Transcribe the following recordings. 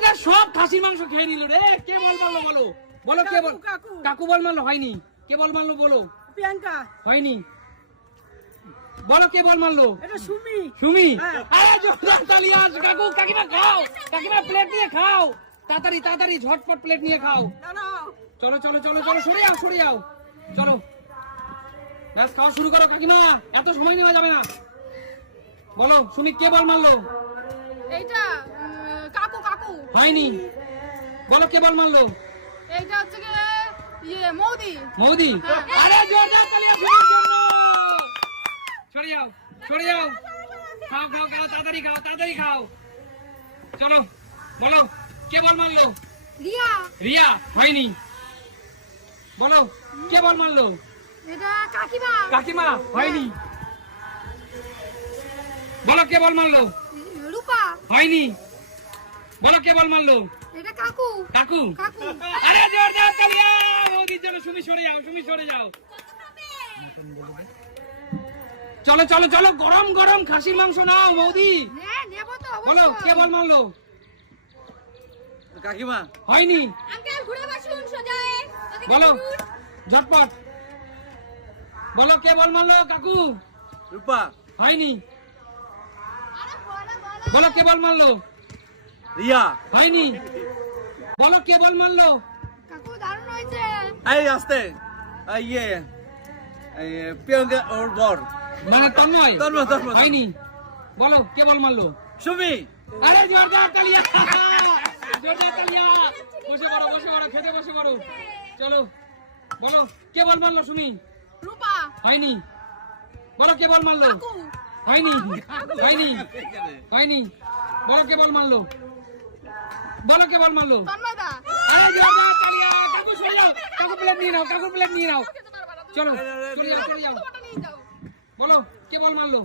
তন্ময়দার সব খাসির মাংস খেয়ে নিল রে। কে বল মারলো বলো? বলো কে বল কাকু, বল মারলো? হয়নি। কে বল মারলো বলো? প্রিয়াঙ্কা। হয়নি। বলো কে বল মারলো? এটা সুমি। সুমি? হ্যাঁ। আরে জোরদার তালি আস কাকু কাকিমা খাও। কাকিমা প্লেট নিয়ে খাও। তাড়াতাড়ি তাড়াতাড়ি ঝটপট প্লেট নিয়ে খাও। চলো চলো চলো চলো সরে যাও সরে যাও। চলো। ব্যাস খাওয়া শুরু করো কাকিমা। এত সময় নেওয়া যাবে না। বলো সুমি কে বল মারলো? এইটা কাকু কাকু। হয়নি। বলো কে বল মারলো? এইটা হচ্ছে গিয়ে ইয়ে মৌদি। মৌদি? হ্যাঁ। আরে জোরদার তালি সুমির জন্য সরে যাও সরে যাও। খাও খাও খাও তাড়াতাড়ি খাও তাড়াতাড়ি খাও। চলো বলো কে বল মারলো? রিয়া। রিয়া হয়নি। বলো কে বল মারলো? এটা কাকিমা। কাকিমা হয়নি। বলো কে বল মারলো? রূপা। হয়নি। বলো কে বল মারলো? এটা কাকু। কাকু? কাকু। আরে জোরদার তালিয়া! মোদির জন্য সুমি সরে যাও সুমি সরে যাও। চলো চলো চলো গরম গরম খাসি মাংস নাও মৌদি। হ্যাঁ বলো কে বল মারলো? কাকিমা। হয়নি। বলো ঝটপট। বলো কে বল মারলো কাকু? রূপা। হয়নি। বলো কে বল মারলো? রিয়া হয়নি। বলো কে বল মারলো? কাকু দারুণ হয়েছে। এই আসতে। এই ইয়ে। এই প্রিয়ঙ্কা ওর বর মানে তন্ময়? তন্ময়, তন্ময়। হয়নি। বলো কে বল মারলো? সুমি। আরে জোরদার তালিয়া! জোরদার তালিয়া! বসে পড়ো বসে পড়ো খেতে বসে পড়ো। চলো। বলো কে বল মারলো শুনি রূপা। হয়নি। বলো কে বল মারলো? হয়নি। হয়নি। হয়নি। বলো কে বল মারলো? বলো কে বল মারলো? কাকু যাও কাকু প্লেট নিয়ে নাও কাকু প্লেট নিয়ে নাও। চলো চলে যাও চলে যাও। বলো কে বল মারলো?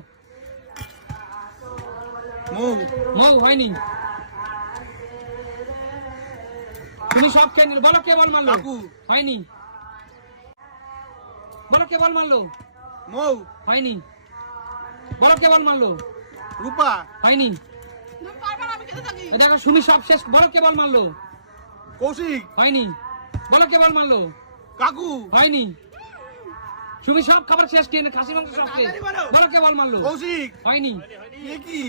মৌ। মৌ হয়নি। তুমি সব খেয়ে নিলে। বলো কে বল মারলো? কাকু। হয়নি। বলো কে বল মারলো? মৌ। হয়নি। বলো কে বল মারলো? রূপা। হয়নি। দেখো শুনি সব শেষ। বলো কে বল মারলো? কৌশিক। হয়নি। বলো কে বল মারলো? কাকু। হয়নি। তুমি সব খাবার শেষ নে, খাসি মাংস সব শেষ। বলো। কে বল মারলো? কৌশিক। হয়নি। কি?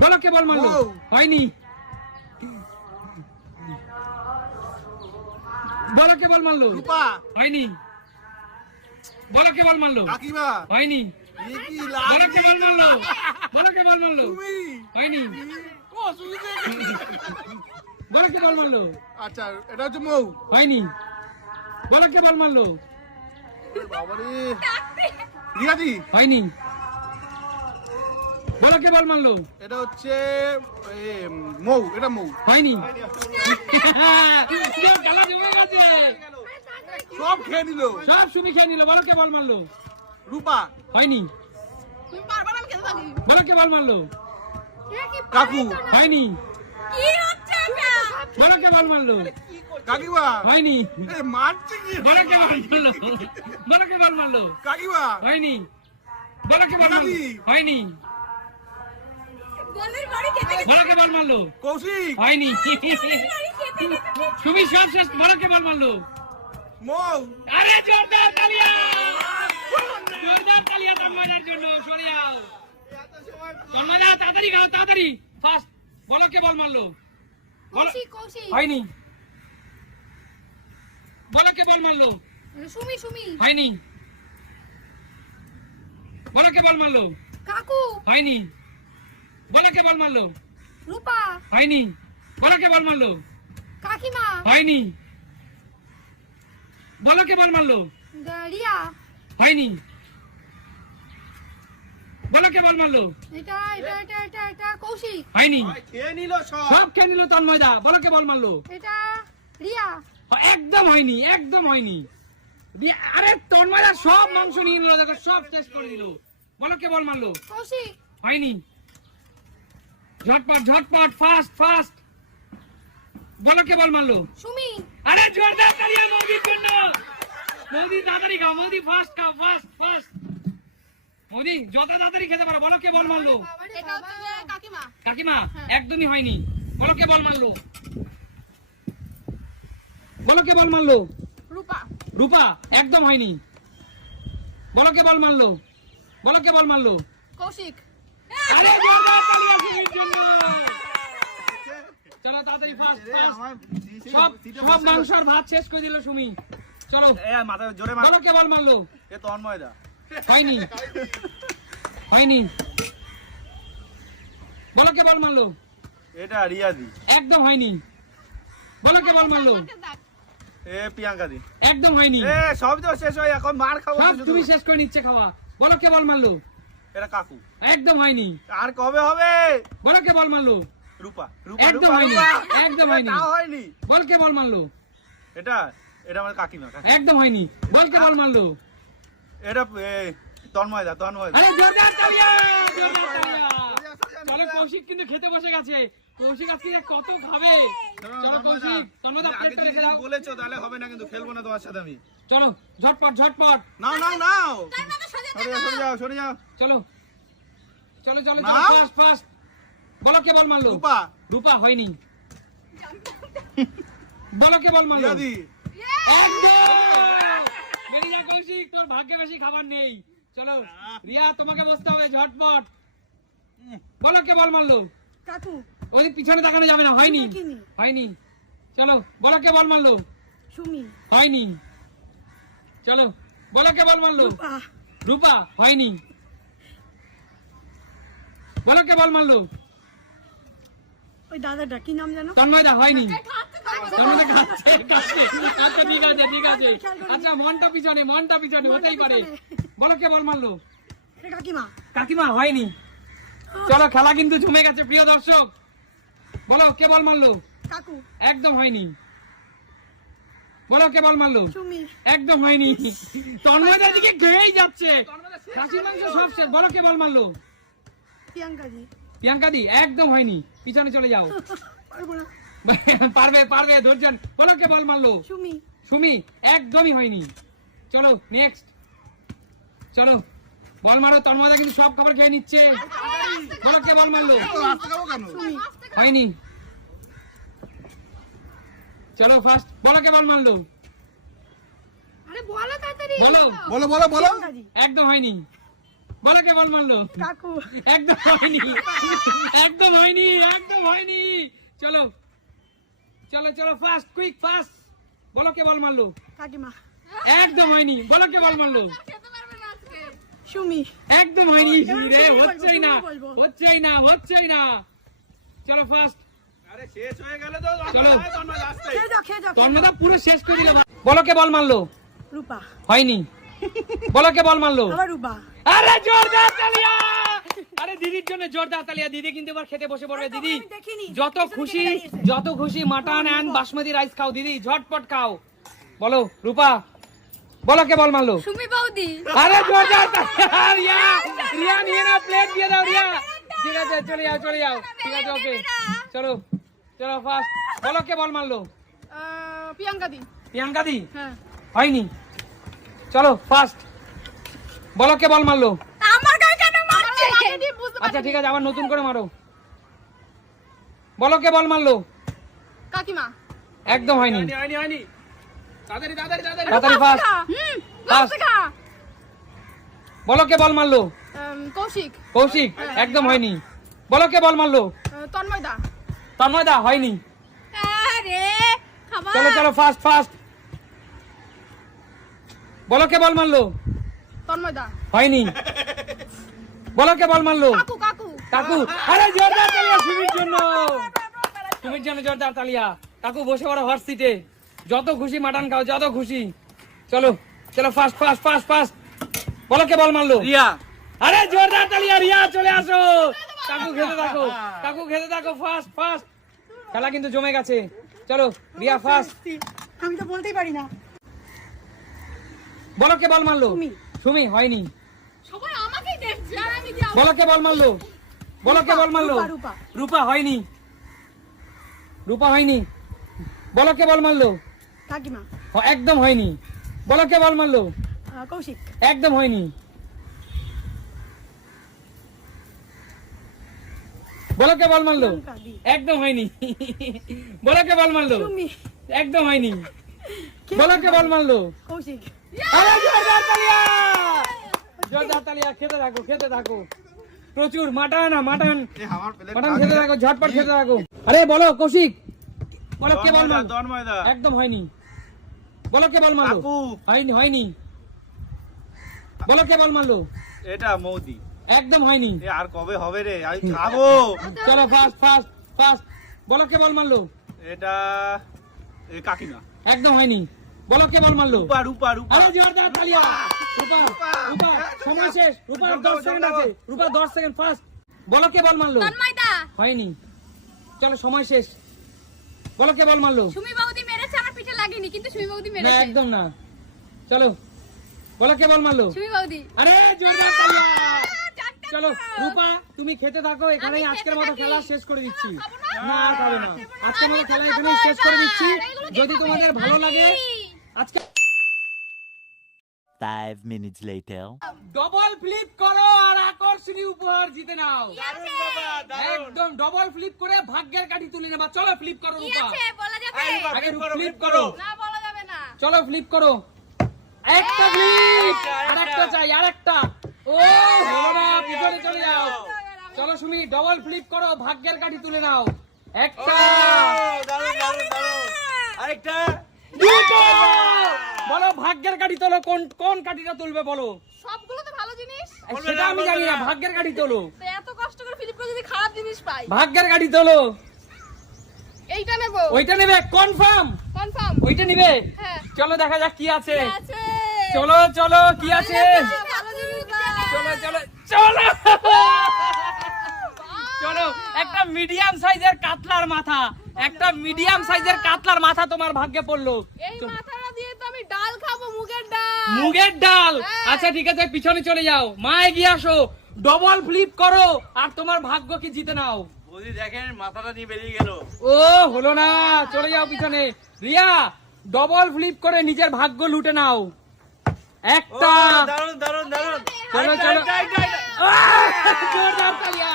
বলো কে বল মারলো? হয়নি। বলো কে বল মারলো? রূপা। হয়নি। বলো কে বল মারলো? কাকিমা। হয়নি। এ কি বলো মারলো? হয়নি। ও মারলো? আচ্ছা এটা হচ্ছে মৌ। হয়নি। বলো বল মারলো? বাবারে। রিয়াদি হয়নি। বলো কে বল মারলো? এটা হচ্ছে মৌ এটা মৌ। হয়নি। সব খেয়ে নিল। সব সুমি খেয়ে নিল। বলো কে বল মারলো? রূপা। হয়নি। তুমি আমি বলো কে বল মারলো? কাকু। হয়নি। কি হচ্ছে এটা? বলো কে বল মারলো? কাকিমা। হয়নি। এ মারছে কি? বলো কে বল মারলো? বলো কে বল মারলো? কাকিমা। হয়নি। বলো কে বল মারলো? হয়নি। বলো কে বল মারলো? কৌশিক। হয়নি। তুমি সব শেষ বলো কে বল মারলো? মৌ। আরে জোরদার তালিয়া! জোরদার তালিয়া তন্ময়ের জন্য সরে যাও তন্ময় যাও তাড়াতাড়ি খাও তাড়াতাড়ি। ফাস্ট বলো কে বল মারলো হয়নি। বলো কে বল মারলো। সুমি সুমি। হয়নি। বলো কে বল মারলো। কাকু। হয়নি। বলো কে বল মারলো। রূপা। হয়নি। বলো কে বল মারলো। কাকিমা। হয়নি। বলো কে বল মারলো। রিয়া হয়নি। বলো কে বল মারলো এটা এটা এটা এটা এটা কৌশিক। হয়নি। খেয়ে নিল সব? সব খেয়ে নিল তন্ময়দা বলো কে বল মারলো। এটা রিয়া। একদম হয়নি একদম হয়নি। দিয়ে- আরে তন্ময়দা সব মাংস নিয়ে নিল দেখো সব শেষ করে দিল। বলো কে বল মারলো। কৌশিক। হয়নি। ঝটপট ঝটপট ফাস্ট ফাস্ট বলো কে বল মারলো। সুমি। আরে জোরদার তালিয়া মোদির জন্য মোদি তাড়াতাড়ি খাও মোদি ফাস্ট খাও ফাস্ট যত তাড়াতাড়ি খেতে পারো বলো কে বল মারলো? এটা হচ্ছে কাকিমা। কাকিমা একদমই হয়নি। বলো কে বল মারলো? বলো কে বল মারলো? রূপা। রূপা একদম হয়নি। বলো কে বল মারলো? বলো কে বল মারলো? কৌশিক। আরে চলো তাড়াতাড়ি ফাস্ট ফাস্ট সব সব মাংস আর ভাত শেষ করে দিল সুমি। চলো। এ মাথা জোরে মার। বলো কে বল মারলো? এ তন্ময় দা হয়নি। হয়নি। বলো কে বল মারলো? এটা রিয়াদি। একদম হয়নি। বলো কে বল মারলো? এ প্রিয়াঙ্কা দি। একদম হয়নি। এ সব তো শেষ হয়ে এখন মার খাব সব। তুমি শেষ করে নিচ্ছে খাওয়া। বলো কে বল মারলো? এটা কাকু। একদম হয়নি। আর কবে হবে? বলো কে বল মারলো? রূপা রূপা একদম হয়নি, একদম হয়নি। তাও হয়নি। বল কে বল মারলো? এটা এটা আমার কাকিমা কাকি। একদম হয়নি। বল কে বল মারলো? এটা তন্ময় দা তন্ময় আরে জোরদার তালিয়া চলো কৌশিক কিন্তু খেতে বসে গেছে। কৌশিক আজকে কত খাবে? চলো কৌশিক তন্ময়দা প্লেটটা রেখে দাও। বলেছ তাহলে হবে না কিন্তু খেলব না তোমার সাথে আমি। চলো ঝটপট ঝটপট। নাও নাও নাও। সরে যাও সরে যাও সরে যাও। চলো। চলো চলো চলো ফাস্ট ফাস্ট বলো কে বল মারলো? রূপা। রূপা হয়নি। বলো কে বল মারলো? একদম! তোর ভাগ্যে বেশি খাবার নেই। চলো রিয়া তোমাকে বসতে হবে ঝটপট। বলো কে বল মারলো? কাকু। ওই পিছনে তাকানো যাবে না হয়নি। হয়নি। চলো বলো কে বল মারলো? সুমি। হয়নি। চলো বলো কে বল মারলো? রূপা। হয়নি। বলো কে বল মারলো? ওই দাদাটা কি নাম জানো তন্ময়দা হয়নি। আচ্ছা ঠিক আছে ঠিক আছে। আচ্ছা মনটা পিছনে মনটা পিছনে হতেই পারে বলো কে বল মারলো? কাকিমা। কাকিমা হয়নি। চলো খেলা কিন্তু জমে গেছে প্রিয় দর্শক। বলো কে বল মারলো? কাকু। একদম হয়নি। বলো কে বল মারলো? একদম হয়নি। তন্ময়দার দিকে গেয়েই যাচ্ছে। খাসির মাংস সব শেষ। বলো কে বল মারলো? প্রিয়াঙ্কা দি একদম হয়নি। পিছনে চলে যাও। পারব পারবে পারবে ধৈর্য বলো কে বল মারলো? সুমি। সুমি? একদমই হয়নি। চলো নেক্সট চলো বল মারো তন্ময়দা কিন্তু সব খাবার খেয়ে নিচ্ছে। বলো কে বল মারলো? হয়নি। চলো ফার্স্ট বলো কে বল মারলো? আরে বলো তাড়াতাড়ি। বলো। বলো বলো বলো। একদম হয়নি। বলো কে বল মারলো? কাকু। একদম হয়নি। একদম হয়নি একদম হয়নি। চলো চলো চলো ফাস্ট কুইক ফাস্ট বলো কে বল মারলো? কাকিমা। একদম হয়নি। বলো কে বল মারলো? খেতে পারবে না আজকে সুমি একদম হয়নি রে হচ্ছেই না হচ্ছেই না হচ্ছেই না। চলো ফাস্ট আরে শেষ হয়ে গেলে তো চলো। তন্ময় দা আসছে খেয়ে যাও খেয়ে যাও খেয়ে পুরো শেষ করে দিল বলো কে বল মারলো। রূপা। হয়নি। বলো কে বল মারলো? আরে জোরদার তালিয়া আরে দিদির জন্য জোরদার তালিয়া দিদি কিন্তু এবার খেতে বসে পড়বে দিদি। যত খুশি যত খুশি মাটন এন্ড বাসমতি রাইস খাও দিদি। ঝটপট খাও। বলো রূপা বলো কে বল মারলো? সুমি বৌদি। আরে জোরদার তালিয়া রিয়া রিয়া নিয়ে না প্লেট দিয়ে দাও রিয়া। ঠিক আছে চলে যাও চলে যাও ঠিক আছে ওকে। চলো চলো ফার্স্ট বলো কে বল মারলো? প্রিয়াঙ্কা দি। প্রিয়াঙ্কা দি? হ্যাঁ। হয়নি। চলো ফার্স্ট বলো কে বল মারলো? আমার গায়ে কেন মারছে বুঝতে আচ্ছা ঠিক আছে আবার নতুন করে মারো। বলো কে বল মারলো? কাকিমা। একদম হয়নি। হয়নি হয়নি তাড়াতাড়ি তাড়াতাড়ি তাড়াতাড়ি। তাড়াতাড়ি হুম Fast. লস্যি খা বলো কে বল মারলো? কৌশিক। কৌশিক একদম হয়নি। বলো কে বল মারলো? আহ, তন্ময় দা। তন্ময়দা হয়নি। চলো চলো ফার্স্ট ফার্স্ট বলো কে বল মারলো? তন্ময় দা। হয়নি। বলো কে বল মারলো? কাকু কাকু। কাকু। আরে জোরদার তালিয়া সুমির জন্য। সুমির জন্য জোরদার তালিয়া। কাকু বসে পড়ো হট সিটে যত খুশি মাটন খাও যত খুশি। চলো চলো ফাস্ট ফাস্ট ফাস্ট ফাস্ট বলো কে বল মারলো? রিয়া। আরে জোরদার তালিয়া রিয়া চলে আসো। কাকু খেতে থাকো। কাকু খেতে থাকো ফাস্ট ফাস্ট খেলা কিন্তু জমে গেছে। চলো রিয়া ফাস্ট আমি তো বলতেই পারি না। বলো কে বল মারলো? সুমি। সুমি হয়নি। সবাই আমাকেই বলো কে বল মারলো। বলো কে বল মারলো। রূপা, হয়নি। রূপা হয়নি। বলো কে বল মারলো। কাকিমা। একদম হয়নি। বলো কে বল মারলো। কৌশিক। একদম হয়নি। বলো কে বল মারলো একদম হয়নি। বলো কে বল মারলো। একদম হয়নি? বলো কে বল মারলো। কৌশিক। জোরদার তালিয়া জোরদার তালিয়া খেতে থাকো খেতে থাকো। প্রচুর মাটন মাটন। মাটন খেতে থাকো ঝটপট খেতে থাকো। আরে বলো কৌশিক। বলো কে বল একদম হয়নি। বলো কে বল মারলো? হয়নি হয়নি। বলো কে বল মারলো? এটা মৌদি। একদম হয়নি। আর কবে হবে রে? আমি খাব। চলো ফাস্ট ফাস্ট ফাস্ট বলো কে বল মারলো? এটা কাকিমা। একদম হয়নি। বলো কে বল মারলো? রূপা রূপা রূপা। আরে জোরদার তালিয়া রূপা রূপা সময় শেষ। রূপা 10 সেকেন্ড আছে। রূপা 10 সেকেন্ড ফাস্ট বলো কে বল মারলো? তন্ময়দা হয়নি। চলো সময় শেষ। বলো কে বল মারলো? সুমি বৌদি মেরেছে আমার পিঠে লাগেনি কিন্তু সুমি বৌদি না একদম না। চলো বলো কে বল মারলো? সুমি বৌদি। আরে জোরদার তালিয়া চলো রূপা তুমি খেতে থাকো এখানেই আজকের মতো খেলা শেষ করে দিচ্ছি। না? না আর খাবে না। আজকের মতো খেলা এখানেই শেষ করে দিচ্ছি। যদি? তোমাদের ভালো লাগে। আজকে Five minutes later. Double flip করো আর আকর্ষণীয় উপহার জিতে নাও। একদম ডবল ফ্লিপ করে ভাগ্যের কাঠি তুলে নেবা। চলো ফ্লিপ করো রূপা। আগে ফ্লিপ করো। না, বলা যাবে না। চলো ফ্লিপ করো। একটা ফ্লিপ আরেকটা চাই আরেকটা। ও হলো না পিছনে চলে যাও। চলো সুমি ডবল ফ্লিপ করো ভাগ্যের কাঠি তুলে নাও। একটা। দারুণ দারুণ দারুণ। আরেকটা। বলো ভাগ্যের কাঠি তোলো কোন কোন কাঠিটা তুলবে বলো? সবগুলো তো ভালো জিনিস। সেটা আমি জানি না। ভাগ্যের কাঠি তোলো। এত কষ্ট করে ফিলিপ যদি খারাপ জিনিস পাই। ভাগ্যের কাঠি তোলো। এইটা নেব। ওইটা নেবে কনফার্ম কনফার্ম ওইটা নিবে? হ্যাঁ। চলো দেখা যাক কি আছে। আছে? চলো চলো কি আছে? ভালো জিনিস দাও। চলো চলো চলো। চলো একটা মিডিয়াম সাইজের কাতলার মাথা। একটা মিডিয়াম সাইজের কাতলার মাথা তোমার ভাগ্যে পড়ল। এই মাথাটা দিয়ে তো আমি ডাল খাব মুগের ডাল। মুগের ডাল? হ্যাঁ। আচ্ছা ঠিক আছে পিছনে চলে যাও। মা এগিয়ে আসো। ডবল ফ্লিপ করো আর তোমার ভাগ্য কি জিতে নাও। বৌদি দেখেন মাথাটা নিয়ে বেরিয়ে গেল। ও হলো না। চলে যাও পিছনে। রিয়া ডবল ফ্লিপ করে নিজের ভাগ্য লুটে নাও। একটা। দারুণ দারুণ দারুণ। চলো, চলো। আরেকটা, আরেকটা, আরেকটা। আহ! জোরদার তালিয়া।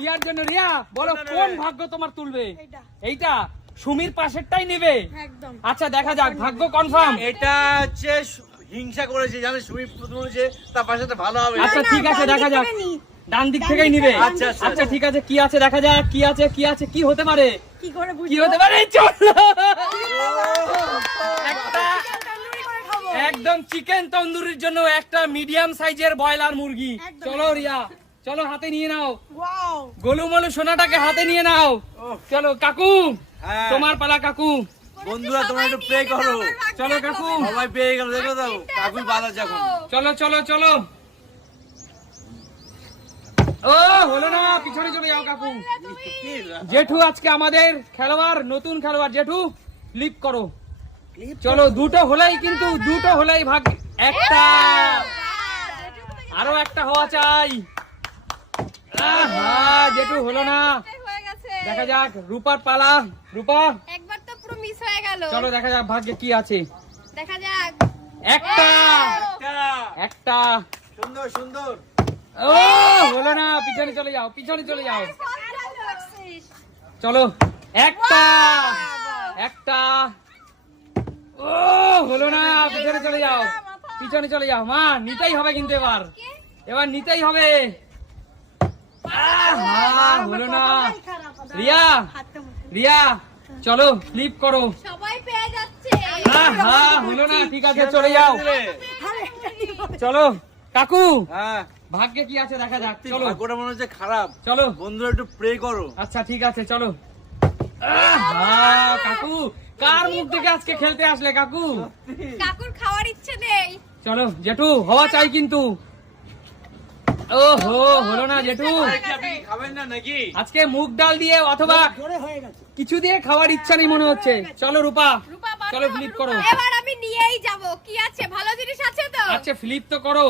রিয়ার জন্য রিয়া বলো কোন ভাগ্য তোমার তুলবে? এইটা। এইটা? সুমির পাশেরটাই নেবে? একদম। আচ্ছা দেখা যাক ভাগ্য কনফার্ম এটা হচ্ছে হিংসা করেছে জানে সুমি তুলেছে তার পাশে তো ভালো হবে। আচ্ছা ঠিক আছে দেখা যাক। ডান দিক থেকেই নিবে। আচ্ছা, আচ্ছা। আচ্ছা ঠিক আছে কি আছে দেখা যাক কি আছে কি আছে কি হতে পারে? কি করে কি হতে পারে? চলো। একটা তন্দুরি করে খাব। একদম চিকেন তন্দুরির জন্য একটা মিডিয়াম সাইজের ব্রয়লার মুরগি। চলো রিয়া। চলো হাতে নিয়ে নাও। ওয়াও গোলুমলু সোনাটাকে হাতে নিয়ে নাও। চলো কাকু হ্যাঁ। তোমার পালা কাকু। বন্ধুরা তোমরা একটু প্রে করো। চলো কাকু। সবাই পেয়ে গেল দেখো তো কাকুই বাধা যখন। চলো চলো চলো। ও হলো না পিছনে চলে যাও কাকু। জেঠু আজকে আমাদের খেলোয়াড় নতুন খেলোয়াড়। জেঠু লিপ করো। চলো দুটো হলেই কিন্তু দুটো হলেই ভাগ একটা। আরও একটা হওয়া চাই। আহা, জেঠু হলো না। হয়ে গেছে। দেখা যাক রূপার পালা। রূপা? একবার তো পুরো মিস হয়ে গেল। চলো দেখা যাক ভাগ্যে কি আছে। দেখা যাক। একটা! একটা। একটা! সুন্দর সুন্দর। ও হলো না পিছনে চলে যাও পিছনে চলে যাও। চলো একটা! একটা! ও হলো না পিছনে চলে যাও। পিছনে চলে যাও। মা নিতেই হবে কিন্তু এবার। এবার নিতেই হবে। হলো না। রিয়া হাতটা রিয়া চলো ফ্লিপ করো। সবাই পেয়ে যাচ্ছে। আহা হলো না ঠিক আছে চলে যাও। চলো কাকু হ্যাঁ। ভাগ্যে কি আছে দেখা যাক চলো। ভাগ্যটা মনে হচ্ছে খারাপ। চলো। বন্ধুরা একটু প্রে করো। আচ্ছা ঠিক আছে চলো। আহা, কাকু কার মুখ থেকে আজকে খেলতে আসলে কাকু? কাকুর খাওয়ার ইচ্ছে নেই। চলো জেঠু হওয়া চাই কিন্তু। ও হো হলো না জেঠু। আরে কি খাবেন না নাকি আজকে মুগ ডাল দিয়ে অথবা জোরে হয়ে গেছে কিছু দিয়ে খাওয়ার ইচ্ছা নেই মনে হচ্ছে। চলো রূপা রূপা চলো ফ্লিপ করো। এবার আমি নিয়েই যাব। কি আছে? ভালো জিনিস আছে তো? আচ্ছা ফ্লিপ তো করো।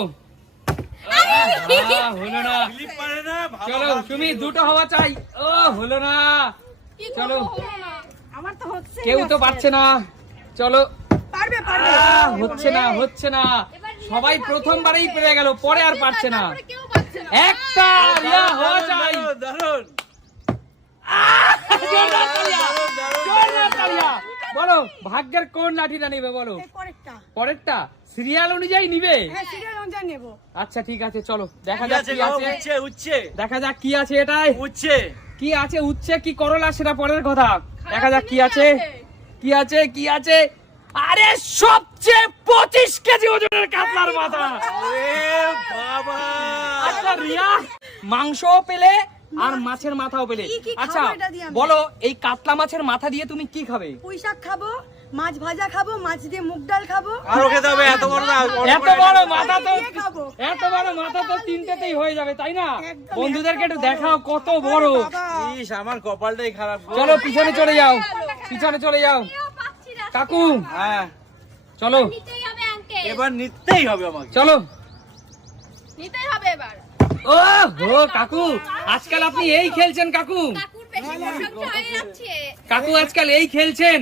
হলো না। চলো তুমি দুটো হওয়া চাই। ও হলো না। চলো। কেউ তো পারছে না। চলো। পারবে পারবে। আহ, হচ্ছে না হচ্ছে না। সবাই প্রথমবারেই পেরে গেল পরে আর পারছে না। একটা ইয়া হওয়া চাই দারুণ বলো ভাগ্যের কোন লাঠিটা নেবে বলো? পরেরটা। সিরিয়াল অনুযায়ী নিবে? আচ্ছা ঠিক আছে চলো দেখা যাক কি আছে। উচ্ছে দেখা যাক কি আছে এটাই। উচ্ছে। কি আছে উচ্ছে কি করলা সেটা পরের কথা। দেখা যাক কি আছে। কি আছে কি আছে। আরে সবচেয়ে পঁচিশ কেজি ওজনের কাতলার মাথা। বাবা। রিয়া মাংসও পেলে আর মাছের মাথাও পেলে। আচ্ছা? বলো এই কাতলা মাছের মাথা দিয়ে তুমি কি খাবে? পুঁই শাক খাব মাছ ভাজা খাব মাছ দিয়ে মুগ ডাল খাব। আরও খেতে হবে এত বড় এত বড় মাথা তো এত বড় মাথা তো তিনটেতেই হয়ে যাবে তাই না? বন্ধুদেরকে একটু দেখাও কত বড়। ইস আমার কপালটাই খারাপ। চলো পিছনে চলে যাও পিছনে চলে যাও। কাকু হ্যাঁ। চলো। এবার নিতেই হবে আমাকে। চলো। নিতেই হবে এবার। ও হো কাকু আজকাল আপনি এই খেলছেন কাকু। কাকু আজকাল এই খেলছেন।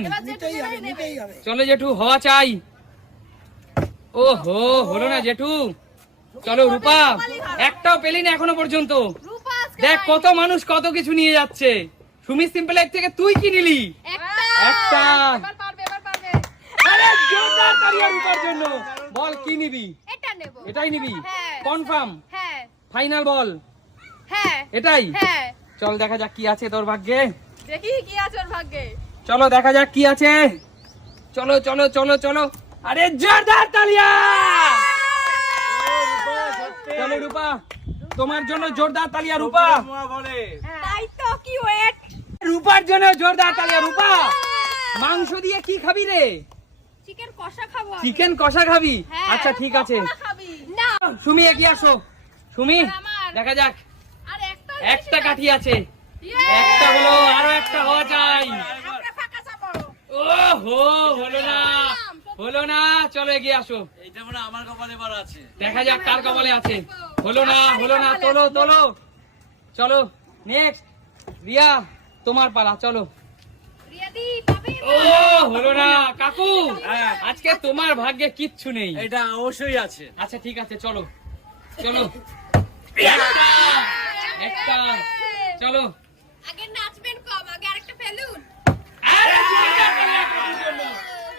চলো জেঠু হওয়া চাই। ও হো হলো না জেঠু। চলো রূপা একটাও পেলি না এখনও পর্যন্ত। দেখ কত মানুষ কত কিছু নিয়ে যাচ্ছে। সুমি সিম্পল এক থেকে তুই কি নিলি? একটা। জন্য। বল কি নিবি? এটাই নিবি? হ্যাঁ। কনফার্ম হ্যাঁ ফাইনাল বল। হ্যাঁ। এটাই? হ্যাঁ। চল দেখা যাক কি আছে তোর ভাগ্যে। দেখি কি আছে ওর ভাগ্যে। চলো দেখা যাক কি আছে। চলো চলো চলো চলো। আরে জোরদার তালিয়া! চলো রূপা তোমার জন্য জোরদার তালিয়া রূপা। বলে তাই তো কি ওয়েট রূপার জন্য জোরদার তালিয়া রূপা। মাংস দিয়ে কি খাবি রে? চিকেন কষা খাব চিকেন কষা খাবি? হ্যাঁ। আচ্ছা ঠিক আছে। না। সুমি এগিয়ে আসো। সুমি দেখা যাক। একটা একটা কাঠি আছে। ইয়ে! একটা হলো আরও একটা হওয়া চাই। ও হো হলো না। হলো না চলো এগিয়ে আসো। এইটা মানে আমার কপালে এবার আছে। দেখা যাক কার কপালে আছে। হলো না হলো না তোলো তোলো। চলো নেক্সট রিয়া তোমার পালা চলো। ও হলো না কাকু। হ্যাঁ। আজকে তোমার ভাগ্যে কিচ্ছু নেই। এটা অবশ্যই আছে। আচ্ছা ঠিক আছে চলো। চলো। একটা একটা চলো। আগে নাচবেন কম আগে আরেকটা ফেলুন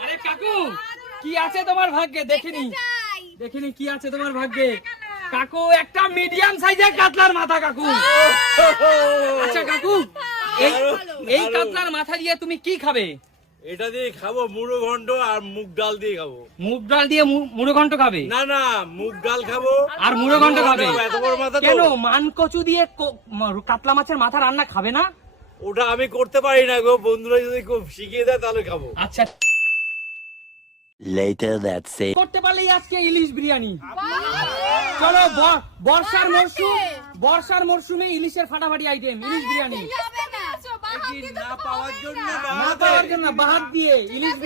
আরে কাকু কি আছে তোমার ভাগ্যে? দেখিনি। দেখিনি কি আছে তোমার ভাগ্যে? কাকু একটা মিডিয়াম সাইজের কাতলার মাথা কাকু। আচ্ছা কাকু এই এই কাতলার মাথা দিয়ে তুমি কি খাবে? এটা দিয়ে খাব মুড়ো ঘন্ট আর মুগ ডাল দিয়ে খাব। মুগ ডাল দিয়ে মুড়ো ঘন্ট খাবে? না না মুগ ডাল খাব। আর মুড়ো ঘন্ট খাবে? এত বড় মাথা তো। কেন? মান কচু দিয়ে কাতলা মাছের মাথা রান্না খাবে না? ওটা আমি করতে পারি না গো বন্ধুরা যদি খুব শিখিয়ে দেয় তাহলে খাব। আচ্ছা। Later that same করতে পারলেই আজকে ইলিশ বিরিয়ানি। চলো বর্ষার মরশুম বর্ষার মরশুমে ইলিশের ফাটাফাটি আইটেম ইলিশ বিরিয়ানি। না পাওয়ার জন্য না। পাওয়ার জন্য বাহাত দিয়ে ইলিশ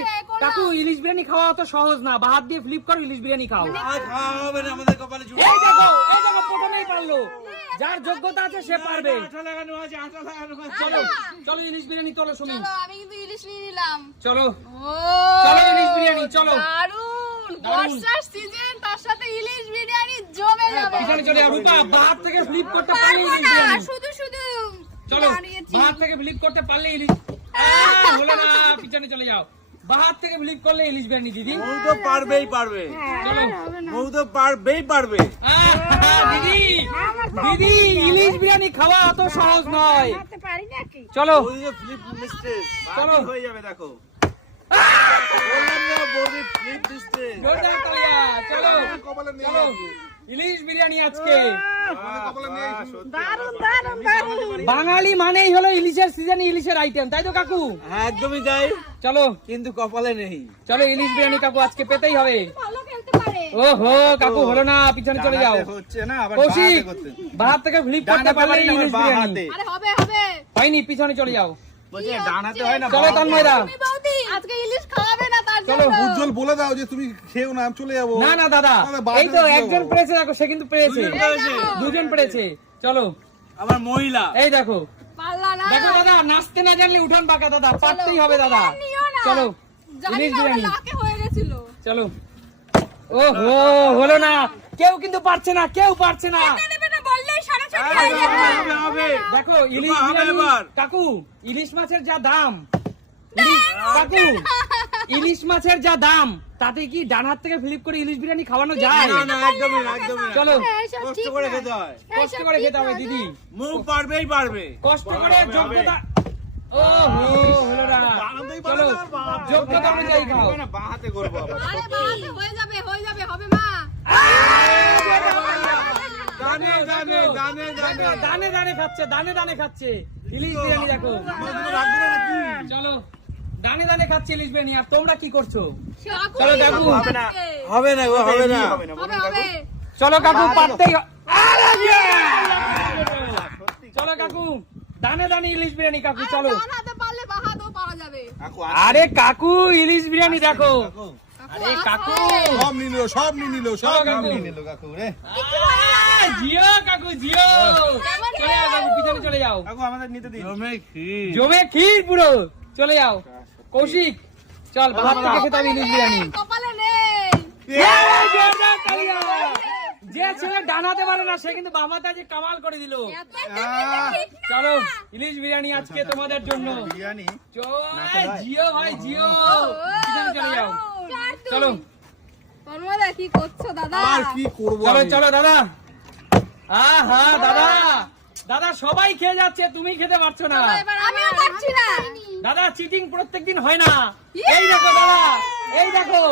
কাকু ইলিশ বিরিয়ানি খাওয়া অত সহজ না বাহাত দিয়ে ফ্লিপ করো ইলিশ বিরিয়ানি খাও। আর খাওয়া হবে না আমাদের কপালে জুড়ে। এই দেখো এই দেখো প্রথমেই পারল। যার যোগ্যতা আছে সে পারবে। আঠা লাগানো আছে আঠা লাগানো আছে। চলো চলো ইলিশ বিরিয়ানি চলো সুমি। চলো আমি কিন্তু ইলিশ নিয়ে নিলাম। চলো। চলো ইলিশ বিরিয়ানি চলো। দারুণ বর্ষার সিজন তার সাথে ইলিশ বিরিয়ানি জমে যাবে। এখানে চলে রূপা বাহাত থেকে ফ্লিপ করতে পারলে ইলিশ বিরিয়ানি। শুধু শুধু চলো। বাহাত থেকে ফ্লিপ করতে পারলে ইলিশ। হলো না পিছনে চলে যাও। বাহাত থেকে ফ্লিপ করলে ইলিশ বিরিয়ানি দিদি। মৌ তো পারবেই পারবে। চলো। মৌ তো পারবেই পারবে। দিদি দিদি ইলিশ বিরিয়ানি খাওয়া অত সহজ নয়। খেতে পারি নাকি? চলো। চলো। হয়ে যাবে দেখো। চলো। চলো। ইলিশ বিরিয়ানি আজকে। দারুণ দারুণ দারুণ বাঙালি মানেই হলো ইলিশের সিজনে ইলিশের আইটেম তাই তো কাকু? হ্যাঁ একদমই তাই। চলো। কিন্তু কপালে নেই। চলো ইলিশ বিরিয়ানি কাকু আজকে পেতেই হবে। ভালো খেলতে পারে। ও হো কাকু হলো না পিছনে চলে যাও। হচ্ছে না আবার কৌশিক বাহাত থেকে ফ্লিপ করতে পারলে ইলিশ বিরিয়ানি। আরে হবে হবে। হয়নি পিছনে চলে যাও। বলছে ডানাতে হয় না চলো তন্ময়দা। তুমি বৌদি আজকে ইলিশ খাওয়াবে না চলো উজ্জ্বল বলে দাও যে তুমি খেও না আমি চলে যাব। না না দাদা এই তো একজন। পেরেছে দেখো সে কিন্তু পেরেছে। দুজন পেরেছে। চলো। আমার মহিলা। এই দেখো। দেখো দাদা নাচতে না জানলে উঠান বাঁকা দাদা পারতেই হবে দাদা। চলো ইলিশ বিরিয়ানি হয়ে চলো। ও হো হলো না। কেউ কিন্তু পারছে না কেউ পারছে না। নেবে না বললেই সারা ছড়ি হবে হবে হবে। দেখো ইলিশ বিরিয়ানি কাকু ইলিশ মাছের যা দাম। ইলিশ- কাকু ইলিশ মাছের যা দাম তাতে কি ডান হাত থেকে ফ্লিপ করে ইলিশ বিরিয়ানি খাওয়ানো যায়? না না একদমই না একদমই চলো কষ্ট করে খেতে হয়। কষ্ট করে খেতে হবে দিদি। মুখ পারবেই পারবে। কষ্ট করে যোগ্যতা ও হো হলো না। চলো যোগ্যতা অনুযায়ী খাও। না বাঁ হাতে করব আবার। আরে বাবাতে হয়ে যাবে হয়ে যাবে হবে মা। দানে দানে দানে দানে। দানে দানে খাচ্ছে দানে দানে খাচ্ছে। ইলিশ বিরিয়ানি দেখো। চলো। দানে দানে খাচ্ছে ইলিশ বিরিয়ানি আর তোমরা কি করছ? চলো দেখো। হবে না। হবে না হবে না। হবে হবে চলো কাকু পারতেই আরে চলো কাকু দানে দানে ইলিশ বিরিয়ানি কাকু চলো। আরে কাকু ইলিশ বিরিয়ানি দেখো। আরে কাকু। সব নিল সব নিয়ে নিল সব কাকু। নিল কাকু রে। জিও কাকু জিও। চলে যাও কাকু পিছনে চলে যাও। কাকু আমাদের নিতে দিন। জমে ক্ষীর। জমে ক্ষীর পুরো। চলে যাও। কৌশিক চল বাহার থেকে খেতে হবে ইলিশ বিরিয়ানি। কপালে নেই! যে ছেলে ডানাতে পারে না সে কিন্তু আজ কামাল করে দিল। চলো ইলিশ বিরিয়ানি আজকে তোমাদের জন্য। বিরিয়ানি জিও ভাই জিও। চলে যাও। চলো। কি করছ দাদা? আর কি করব চলো আমি? চলো দাদা। আহা দাদা। দাদা সবাই খেয়ে যাচ্ছে তুমি খেতে পারছ না। আমিও পারছি না। দাদা চিটিং প্রত্যেকদিন হয় না। এই দেখো দাদা এই দেখো।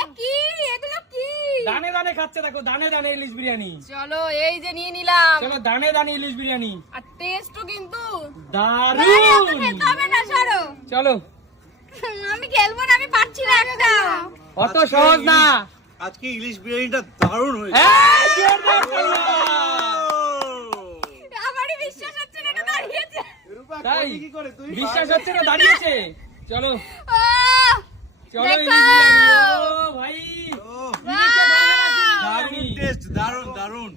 এ কি এগুলো কি? দানে দানে খাচ্ছে দেখো দানে দানে ইলিশ বিরিয়ানি। চলো এই যে নিয়ে নিলাম। চলো দানে দানে ইলিশ বিরিয়ানি। আর টেস্টও কিন্তু দারুণ খেতে হবে না সরো। চলো। আমি খেলব না আমি পারছি না একটা। অত সহজ না। আজকে ইলিশ বিরিয়ানিটা দারুণ হয়েছে এই, জোরদার তালিয়া! আমারই বিশ্বাস হচ্ছে না এটা দাঁড়িয়েছে রূপা, তাই? করবি কি করে? তুই বিশ্বাস হচ্ছে না দাঁড়িয়েছে। চলো। চলো ভাই। ইলিশে ঠাসা দারুণ টেস্ট দারুণ দারুণ।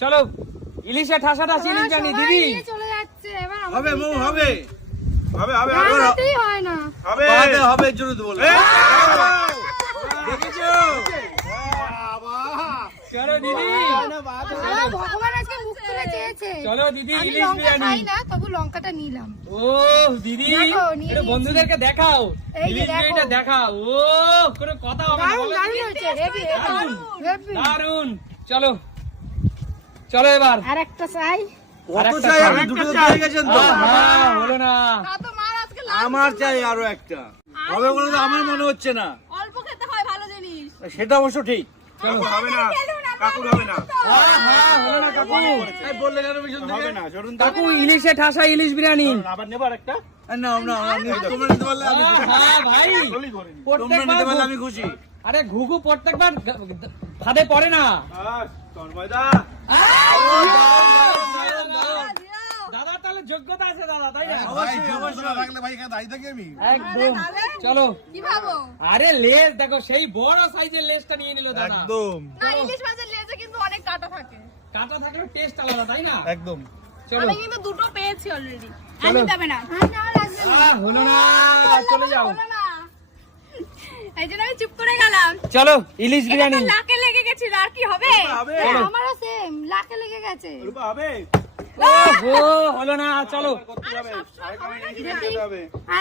চলো ইলিশে ঠাসা ঠাসি ইলিশ চলে যাচ্ছে। এবার হবে মৌ হবে। হবে। হবে হবে হয় না। হবে। হবে হবে বলব। দেখেছ? চলো দিদি। আরে চলো দিদি আমি ইলিশ লঙ্কা বিরিয়ানি। খাই না তবু লঙ্কাটা নিলাম। ও দিদি। বন্ধুদেরকে দেখাও। ইলিশ বিরিয়ানিটা দেখাও। ও কোনো কথা হবে না দারুণ হেভি দারুণ। চলো। চলো এবার। আর একটা চাই। কত চাই। আপনি দুটো গেছেন তো। হলো না। তো মার আজকে আমার চাই আরও একটা। হবে বলে তো আমার মনে হচ্ছে না। অল্প খেতে হয় ভালো জিনিস। সেটা অবশ্য ঠিক। চলো। হবে না কাকু। ইলিশে ঠাসা ইলিশ বিরিয়ানি। আবার নেবার একটা আমি খুশি। আরে ঘুঘু প্রত্যেকবার ফাঁদে পড়ে না। তাহলে যোগ্যতা আছে দাদা তাই না? ভাই যোগ্যতা রাখলে ভাই এখানে দাঁড়িয়ে থাকি আমি। একদম। চলো। কি ভাবো? আরে লেস দেখো সেই বড় সাইজের লেসটা নিয়ে নিল দাদা। একদম। না ইলিশ মাছের লেজে কিন্তু অনেক কাটা থাকে। কাঁটা থাকলে টেস্ট আলাদা তাই না? একদম। চলো। আমি কিন্তু দুটো পেয়েছি অলরেডি চলো। যাবে না। না। হলো না চলে যাও। হলো না। এই জন্য আমি চুপ করে গেলাম। চলো ইলিশ বিরিয়ানি। লাকে লেগে গেছিল আর কি হবে? হবে। হ্যাঁ, আমারও সেম লাকে লেগে গেছে। হবে। হলো না চলো।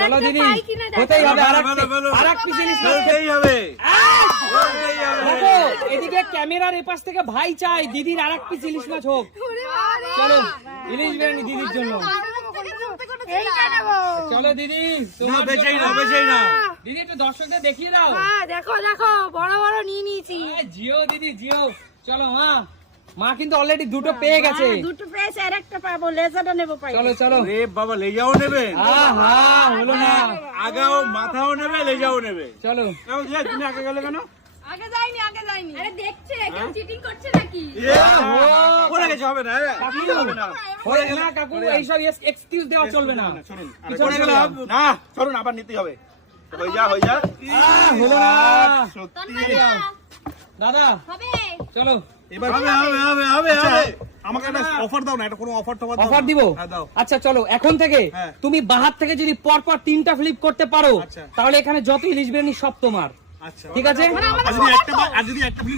চলো দিদি। হতেই হবে আর এক হবে। এদিকে ক্যামেরার এপাশ থেকে ভাই চাই দিদির আর এক পিস ইলিশ মাছ হোক। চলো ইলিশ বিরিয়ানি দিদির জন্য। চলো দিদি তোমার না জন্য। না দিদি একটু দর্শকদের দেখিয়ে দাও। হ্যাঁ দেখো দেখো বড় বড় নিয়ে নিয়েছি। জিও দিদি জিও। চলো মা মা কিন্তু অলরেডি দুটো পেয়ে গেছে। হ্যাঁ, দুটো পেয়েছে আর একটা পাবো লেজারটা নেব পাই চলো চলো। রে বাবা লেজাও নেবে? আহা হলো না। আগাও মাথাও নেবে লেজাও নেবে? চলো? তুমি আগে গেলে কেন? আগে যাইনি আগে যাইনি। আরে দেখছে কেউ চিটিং করছে নাকি? পড়ে গেছে হবে না কাকু হবে না। হয়ে গেল না কাকু এইসব এক্সকিউজ দেওয়া চলবে না। শুনুন পিছনে গেলে। না চলুন আবার নিতেই হবে। হয়ে যা হয়ে যা। হলো না। সত্যি। দাদা হবে। চলো। এবার হবে হবে হবে হবে হবে আমাকে একটা অফার দাও না এটা কোনো অফার টফার অফার দিব? হ্যাঁ আচ্ছা চলো এখন থেকে হ্যাঁ। তুমি বাহার থেকে যদি পর পর তিনটা ফ্লিপ করতে পারো। তাহলে এখানে যত ইলিশ বিরিয়ানি সব তোমার। আচ্ছা। ঠিক আছে? একটা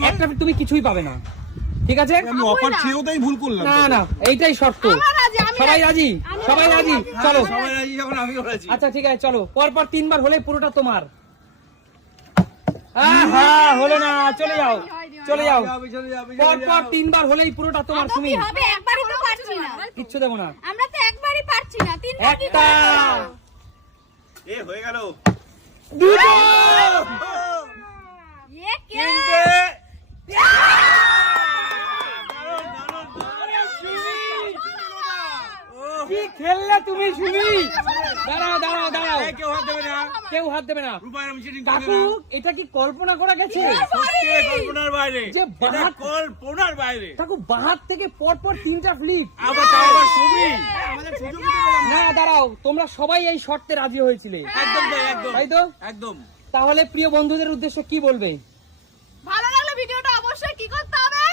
একটা তুমি কিছুই পাবে না। ঠিক আছে? আমি অফার চেয়েও তাই ভুল করলাম। না না এইটাই শর্ত। আমরা রাজি, আমি সবাই রাজি? সবাই রাজি চলো। সবাই রাজি যখন আমিও রাজি। আচ্ছা ঠিক আছে চলো। পরপর তিনবার হলে পুরোটা তোমার। আহা, হলো না চলে যাও। চলে যাও। পর পর। তিনবার হলেই পুরোটা তোমার তুমি হবে একবারই তো পারছি না। কিচ্ছু দেবো না। আমরা তো একবারই পারছি না তিনবার কি একটা। এ হয়ে গেল। দুটো। এ কে? কি খেললে তুমি শুনি। দাঁড়াও দাঁড়াও দাঁড়াও। কেউ হাত দেবে না। কেউ হাত দেবে না। কাকু এটা কি কল্পনা করা গেছে? কল্পনার বাইরে। যে বাহাত- কল্পনার বাইরে। কাকু বাহাত থেকে পরপর তিনটা ফ্লিপ আবার তাও আবার ছবি। না দাঁড়াও তোমরা সবাই এই শর্তে রাজি হয়েছিলে। একদম তাই, একদম। তাই তো? একদম। তাহলে প্রিয় বন্ধুদের উদ্দেশ্যে কি বলবে? ভালো লাগলে ভিডিওটা অবশ্যই কি করতে হবে?